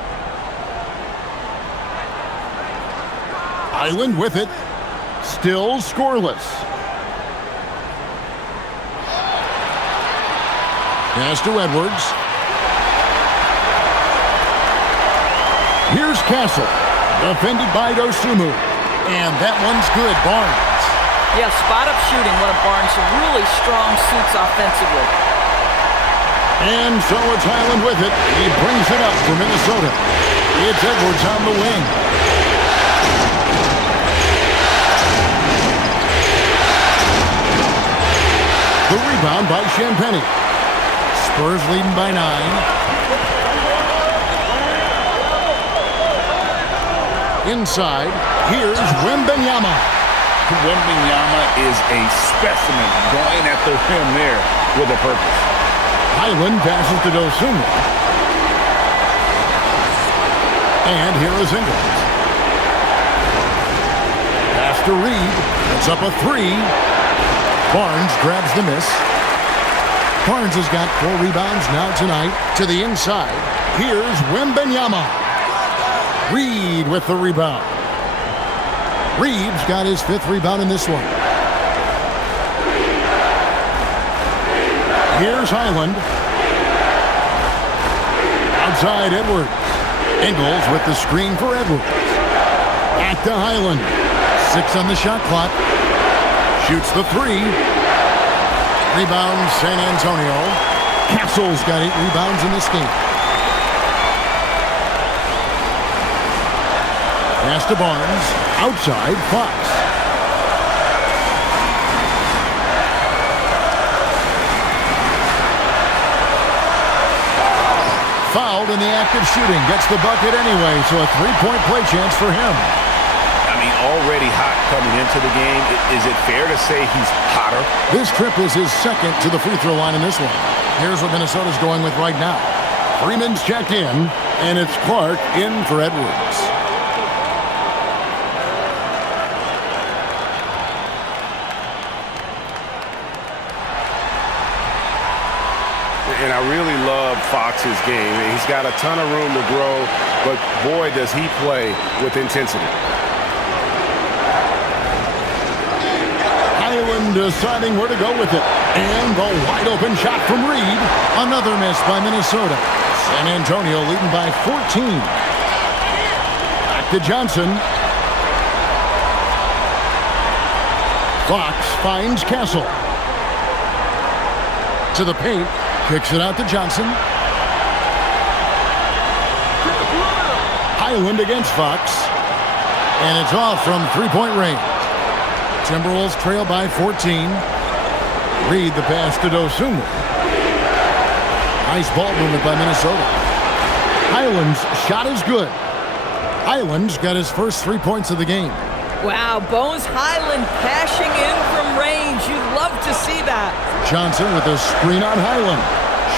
Island with it. Still scoreless. Pass to Edwards. Here's Castle, defended by Dosunmu. And that one's good, Barnes. Yeah, spot-up shooting, one of Barnes' really strong suits offensively. And so it's Highland with it. He brings it up for Minnesota. It's Edwards on the wing. The rebound by Champagnie. Spurs leading by 9. Inside, here's Wembanyama. Wembanyama is a specimen going at the rim there with a purpose. Highland passes to Dosunmu. And here is Ingles. Pass to Reed. It's up a 3. Barnes grabs the miss. Barnes has got 4 rebounds now tonight. To the inside, here's Wembanyama. Reed with the rebound. Reed's got his 5th rebound in this one. Here's Highland. Outside Edwards. Ingles with the screen for Edwards. Back to Highland. 6 on the shot clock. Shoots the 3. Rebound San Antonio. Castle's got 8 rebounds in this game. Pass to Barnes. Outside, Fox. Fouled in the act of shooting. Gets the bucket anyway, so a 3-point play chance for him. I mean, already hot coming into the game. Is it fair to say he's hotter? This trip is his second to the free throw line in this one. Here's what Minnesota's going with right now. Freeman's checked in, and it's Clark in for Edwards. And I really love Fox's game. He's got a ton of room to grow, but boy, does he play with intensity. Highland deciding where to go with it. And the wide open shot from Reed. Another miss by Minnesota. San Antonio leading by 14. Back to Johnson. Fox finds Castle. To the paint. Kicks it out to Johnson. Highland against Fox. And it's off from 3-point range. Timberwolves trail by 14. Reed the pass to Dosunmu. Nice ball movement by Minnesota. Highland's shot is good. Highland's got his first 3 points of the game. Wow, Bones Highland cashing in from range. You'd love to see that. Johnson with a screen on Highland.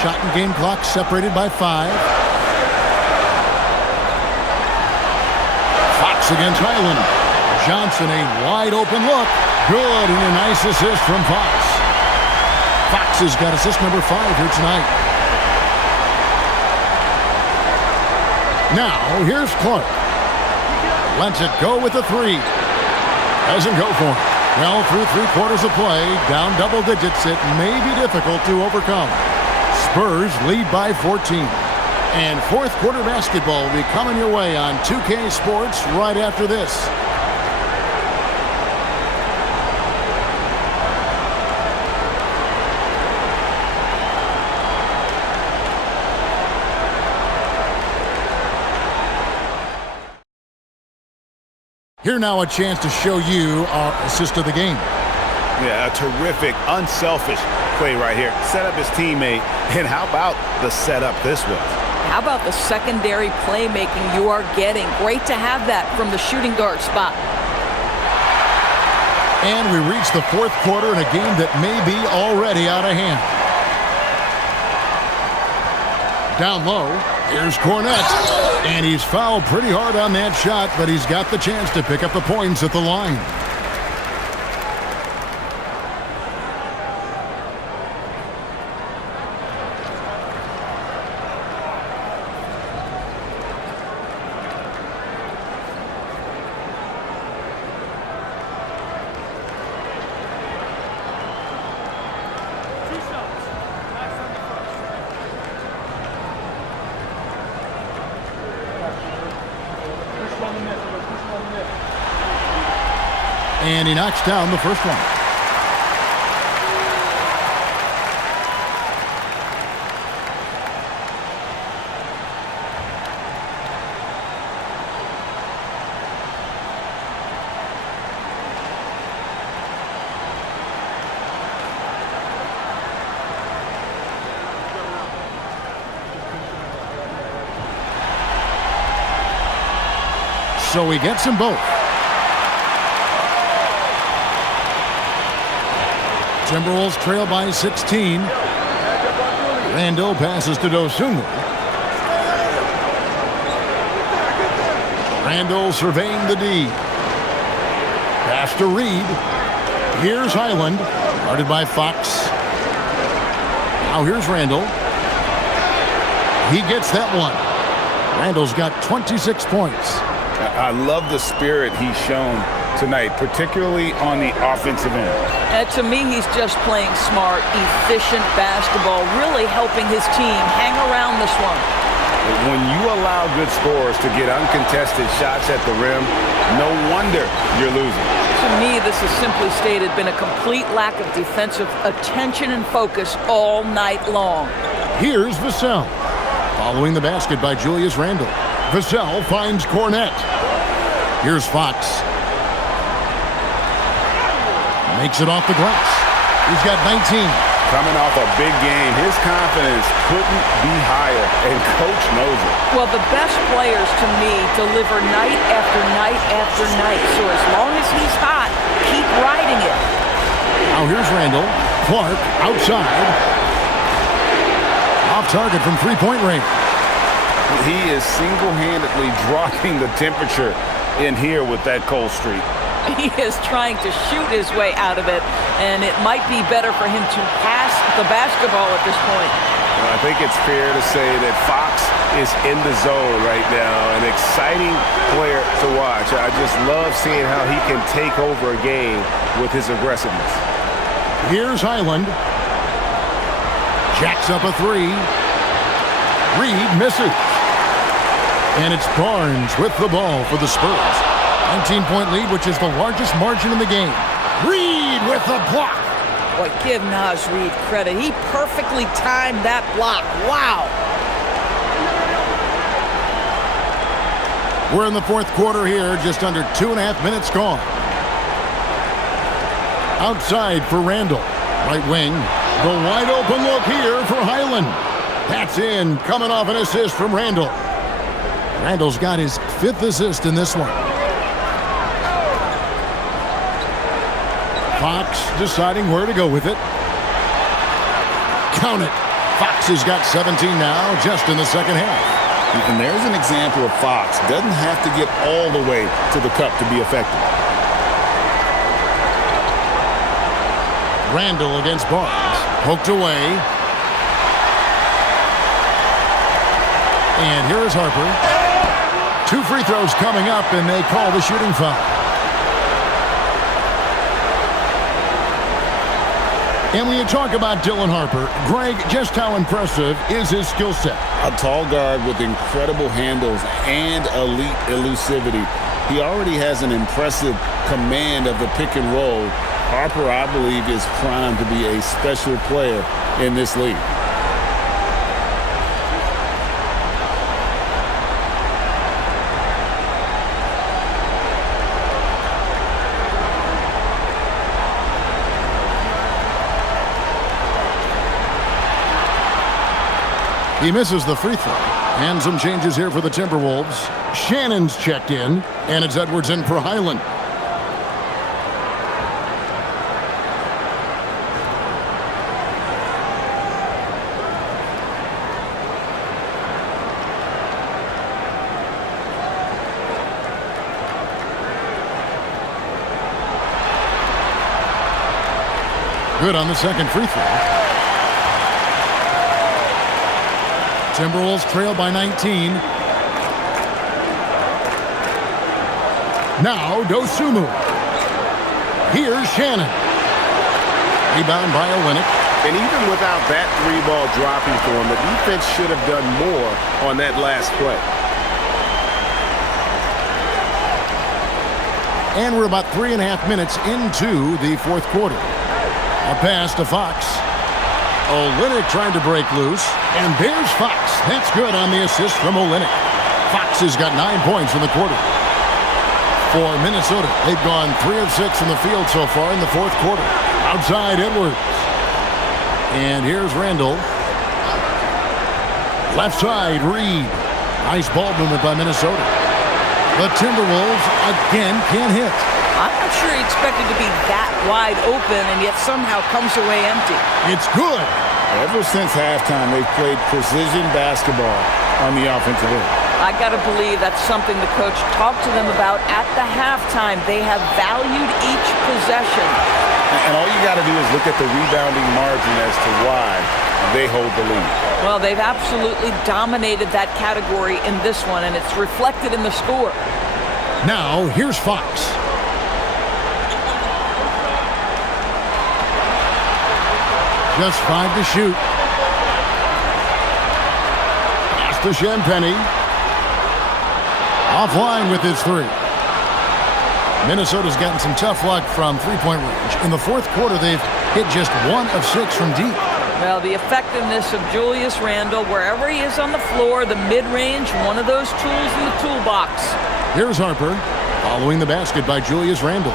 Shot and game clock separated by 5. Fox against Highland. Johnson a wide open look. Good, and a nice assist from Fox. Fox has got assist number 5 here tonight. Now, here's Clark. Lets it go with a 3. Doesn't go for it. Well, through 3 quarters of play, down double digits, it may be difficult to overcome. Spurs lead by 14. And fourth quarter basketball will be coming your way on 2K Sports right after this. Here now a chance to show you our assist of the game. Yeah, a terrific, unselfish play right here. Set up his teammate, and how about the setup this was? How about the secondary playmaking you are getting? Great to have that from the shooting guard spot. And we reach the fourth quarter in a game that may be already out of hand. Down low, here's Cornette. And he's fouled pretty hard on that shot, but he's got the chance to pick up the points at the line. And he knocks down the first one. So he gets them both. Timberwolves trail by 16. Randall passes to Dosunmu. Randall surveying the D. Pass to Reed. Here's Highland. Guarded by Fox. Now here's Randall. He gets that one. Randall's got 26 points. I love the spirit he's shown tonight, particularly on the offensive end. To me, he's just playing smart, efficient basketball, really helping his team hang around this one. When you allow good scorers to get uncontested shots at the rim, no wonder you're losing. To me, this has simply stated been a complete lack of defensive attention and focus all night long. Here's Vassell. Following the basket by Julius Randle. Vassell finds Cornette. Here's Fox. Makes it off the glass. He's got 19. Coming off a big game, his confidence couldn't be higher, and Coach knows it. Well, the best players to me deliver night after night after night. So as long as he's hot, keep riding it. Now here's Randle. Clark outside. Off target from three-point range. He is single-handedly dropping the temperature in here with that cold streak. He is trying to shoot his way out of it, and it might be better for him to pass the basketball at this point. Well, I think it's fair to say that Fox is in the zone right now, an exciting player to watch. I just love seeing how he can take over a game with his aggressiveness. Here's Highland. Jacks up a three. Reed misses. And it's Barnes with the ball for the Spurs. 19-point lead, which is the largest margin in the game. Reed with the block. Boy, give Naz Reid credit. He perfectly timed that block. Wow. We're in the fourth quarter here, just under 2.5 minutes gone. Outside for Randle. Right wing. The wide open look here for Highland. That's in, coming off an assist from Randle. Randle's got his 5th assist in this one. Fox deciding where to go with it. Count it. Fox has got 17 now, just in the second half. And there's an example of Fox. Doesn't have to get all the way to the cup to be effective. Randle against Barnes. Poked away. And here is Harper. 2 free throws coming up, and they call the shooting foul. And when you talk about Dylan Harper, Greg, just how impressive is his skill set? A tall guard with incredible handles and elite elusivity. He already has an impressive command of the pick and roll. Harper, I believe, is primed to be a special player in this league. He misses the free throw. And some changes here for the Timberwolves. Shannon's checked in, and it's Edwards in for Highland. Good on the second free throw. Timberwolves trail by 19. Now Dosunmu. Here's Shannon. Rebound by Olynyk. And even without that 3-ball dropping for him, the defense should have done more on that last play. And we're about 3.5 minutes into the fourth quarter. A pass to Fox. Olynyk trying to break loose. And there's Fox. That's good on the assist from Olynyk. Fox has got 9 points in the quarter. For Minnesota, they've gone 3 of 6 from the field so far in the fourth quarter. Outside Edwards. And here's Randle. Left side, Reed. Nice ball movement by Minnesota. The Timberwolves again can't hit. I'm not sure he expected to be that wide open and yet somehow comes away empty. It's good. Ever since halftime, they've played precision basketball on the offensive end. I got to believe that's something the coach talked to them about at the halftime. They have valued each possession. And all you got to do is look at the rebounding margin as to why they hold the lead. Well, they've absolutely dominated that category in this one, and it's reflected in the score. Now, here's Fox. Just 5 to shoot. Pass to Champagnie. Offline with his 3. Minnesota's gotten some tough luck from three-point range. In the fourth quarter, they've hit just 1 of 6 from deep. Well, the effectiveness of Julius Randle, wherever he is on the floor, the mid-range, one of those tools in the toolbox. Here's Harper, following the basket by Julius Randle.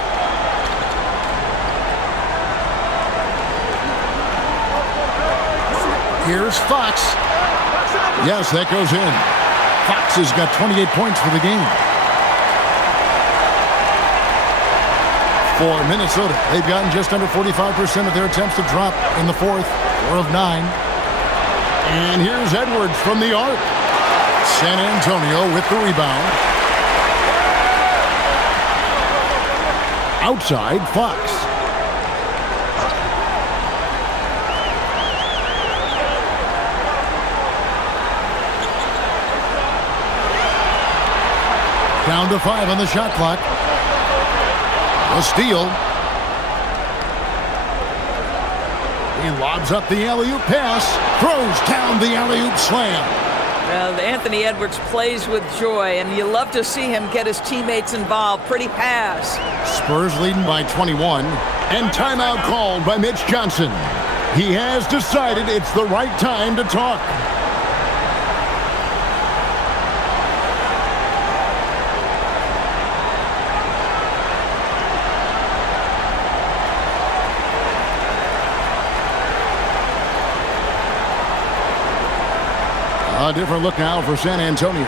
Here's Fox. Yes, that goes in. Fox has got 28 points for the game. For Minnesota, they've gotten just under 45% of their attempts to drop in the fourth, 4 of 9. And here's Edwards from the arc. San Antonio with the rebound. Outside, Fox. Down to 5 on the shot clock. A steal. He lobs up the alley-oop pass. Throws down the alley-oop slam. Well, Anthony Edwards plays with joy, and you love to see him get his teammates involved. Pretty pass. Spurs leading by 21. And timeout called by Mitch Johnson. He has decided it's the right time to talk. A different look now for San Antonio.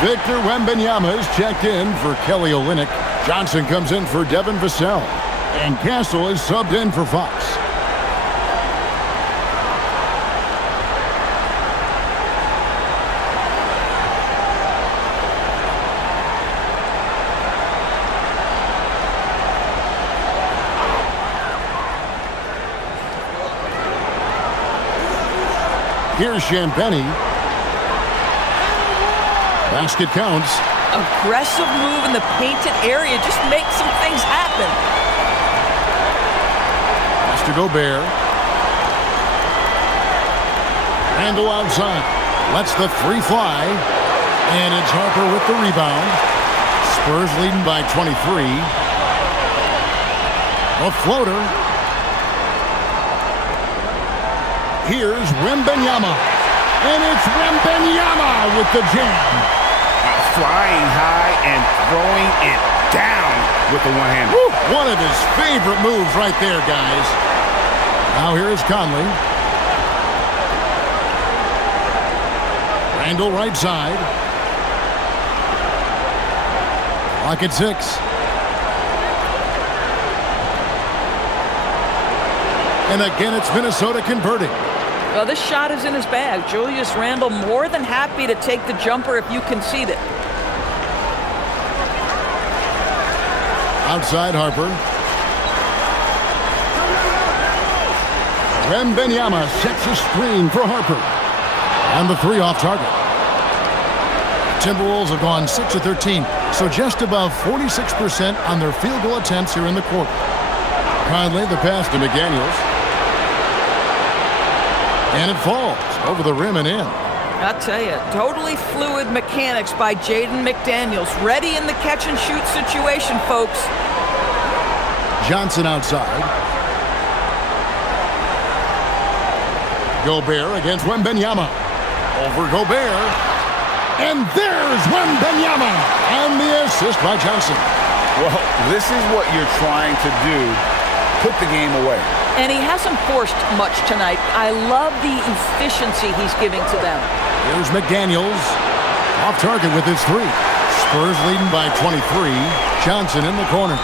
Victor Wembanyama is checked in for Kelly Olynyk. Johnson comes in for Devin Vassell. And Castle is subbed in for Fox. Here's Champagny. Basket counts. Aggressive move in the painted area. Just make some things happen. Has to Gobert. Randle outside. Lets the three fly. And it's Harper with the rebound. Spurs leading by 23. A floater. Here's Wembanyama. And it's Wembanyama with the jam. Flying high and throwing it down with the one-hander. One of his favorite moves right there, guys. Now here is Conley. Randle right side. Clock at 6. And again, it's Minnesota converting. Well, this shot is in his bag. Julius Randle more than happy to take the jumper if you concede it. Outside Harper. Wembanyama sets a screen for Harper. And the three off target. Timberwolves have gone 6 of 13, so just above 46% on their field goal attempts here in the quarter. Conley, the pass to McDaniels. And it falls over the rim and in. I'll tell you, totally fluid mechanics by Jaden McDaniels. Ready in the catch-and-shoot situation, folks. Johnson outside. Gobert against Wembanyama. Over Gobert. And there's Wembanyama. And the assist by Johnson. Well, this is what you're trying to do. Put the game away. And he hasn't forced much tonight. I love the efficiency he's giving to them. Here's McDaniels. Off target with his three. Spurs leading by 23. Johnson in the corner.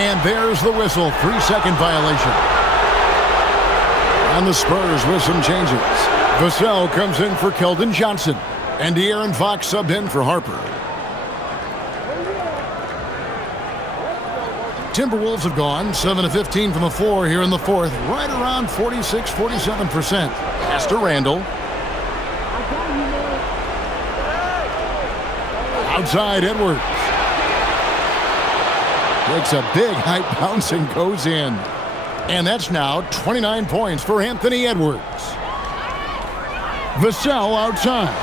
And there's the whistle. 3-second violation. And the Spurs with some changes. Vassell comes in for Keldon Johnson. And De'Aaron Fox subbed in for Harper. Timberwolves have gone 7 of 15 from the floor here in the fourth. Right around 46-47%. Pass to Randle. Outside Edwards. Takes a big high bounce and goes in. And that's now 29 points for Anthony Edwards. Vassell outside.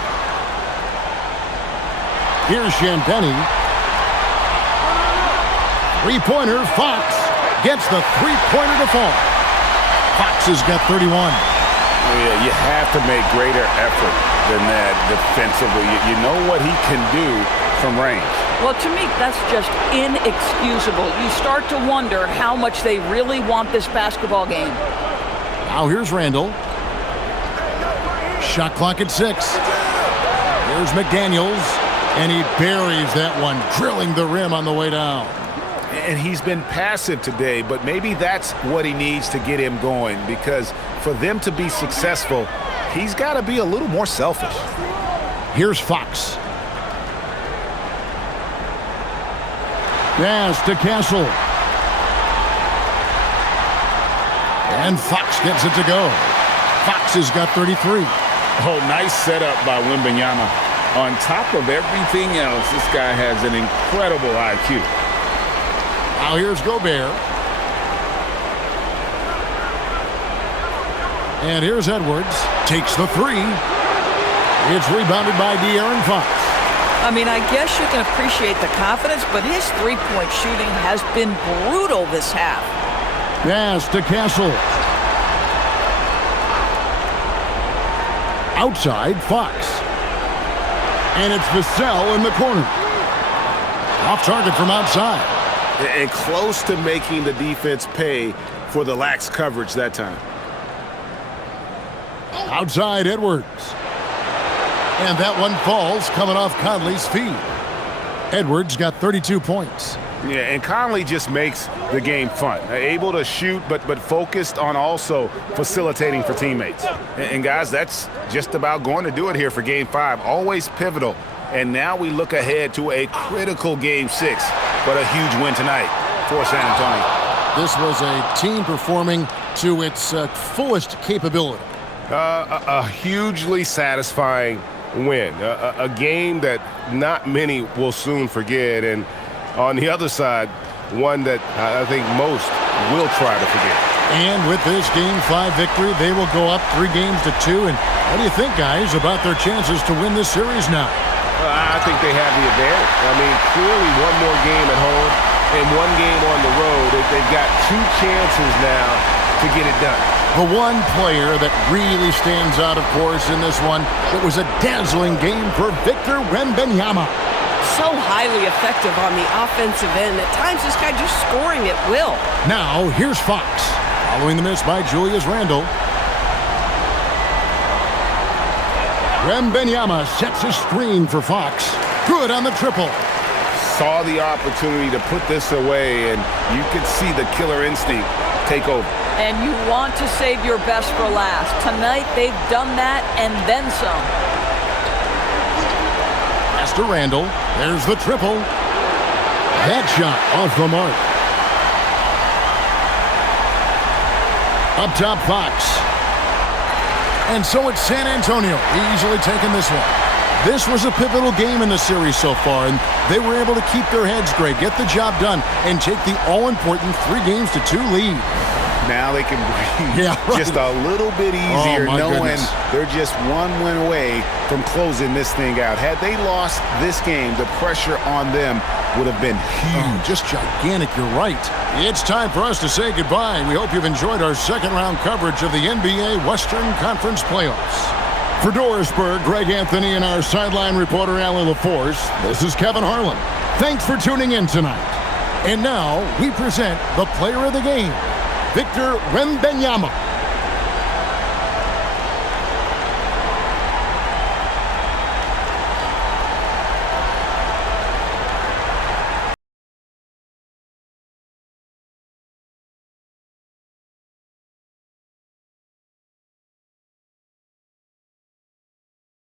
Here's Shanpenny. Three-pointer, Fox gets the three-pointer to fall. Fox has got 31. Yeah, you have to make greater effort than that defensively. You know what he can do from range. Well, to me, that's just inexcusable. You start to wonder how much they really want this basketball game. Now here's Randall. Shot clock at 6. Here's McDaniels, and he buries that one, drilling the rim on the way down. And he's been passive today, but maybe that's what he needs to get him going, because for them to be successful, he's got to be a little more selfish. Here's Fox. Pass to Castle. And Fox gets it to go. Fox has got 33. Oh, nice setup by Wembanyama. On top of everything else, this guy has an incredible IQ. Now here's Gobert. And here's Edwards. Takes the three. It's rebounded by De'Aaron Fox. I mean, I guess you can appreciate the confidence, but his three-point shooting has been brutal this half. Pass to Castle. Outside, Fox. And it's Vassell in the corner. Off target from outside. And close to making the defense pay for the lax coverage that time. Outside, Edwards. And that one falls coming off Conley's feet. Edwards got 32 points. Yeah, and Conley just makes the game fun. Able to shoot, but focused on also facilitating for teammates. And guys, that's just about going to do it here for Game 5. Always pivotal. And now we look ahead to a critical Game 6. But a huge win tonight for San Antonio. This was a team performing to its fullest capability. A hugely satisfying win. A game that not many will soon forget. And on the other side, one that I think most will try to forget. And with this Game 5 victory, they will go up 3-2. And what do you think, guys, about their chances to win this series now? I think they have the advantage. I mean, clearly one more game at home and one game on the road. They've got 2 chances now to get it done. The one player that really stands out, of course, in this one, it was a dazzling game for Victor Wembanyama. So highly effective on the offensive end. At times, this guy just scoring at will. Now, here's Fox. Following the miss by Julius Randle. Wembanyama sets a screen for Fox. Good on the triple. Saw the opportunity to put this away, and you could see the killer instinct take over. And you want to save your best for last. Tonight, they've done that and then some. Pass to Randle. There's the triple. That shot off the mark. Up top, Fox. And so it's San Antonio easily taking this one. This was a pivotal game in the series so far, and they were able to keep their heads straight, get the job done, and take the all-important 3-2 lead. Now they can breathe just a little bit easier, knowing they're just one win away from closing this thing out. Had they lost this game, the pressure on them would have been huge. Just gigantic, you're right. It's time for us to say goodbye. We hope you've enjoyed our second-round coverage of the NBA Western Conference Playoffs. For Dorisburg, Greg Anthony, and our sideline reporter, Alan LaForce, this is Kevin Harlan. Thanks for tuning in tonight. And now, we present the player of the game, Victor Wembanyama.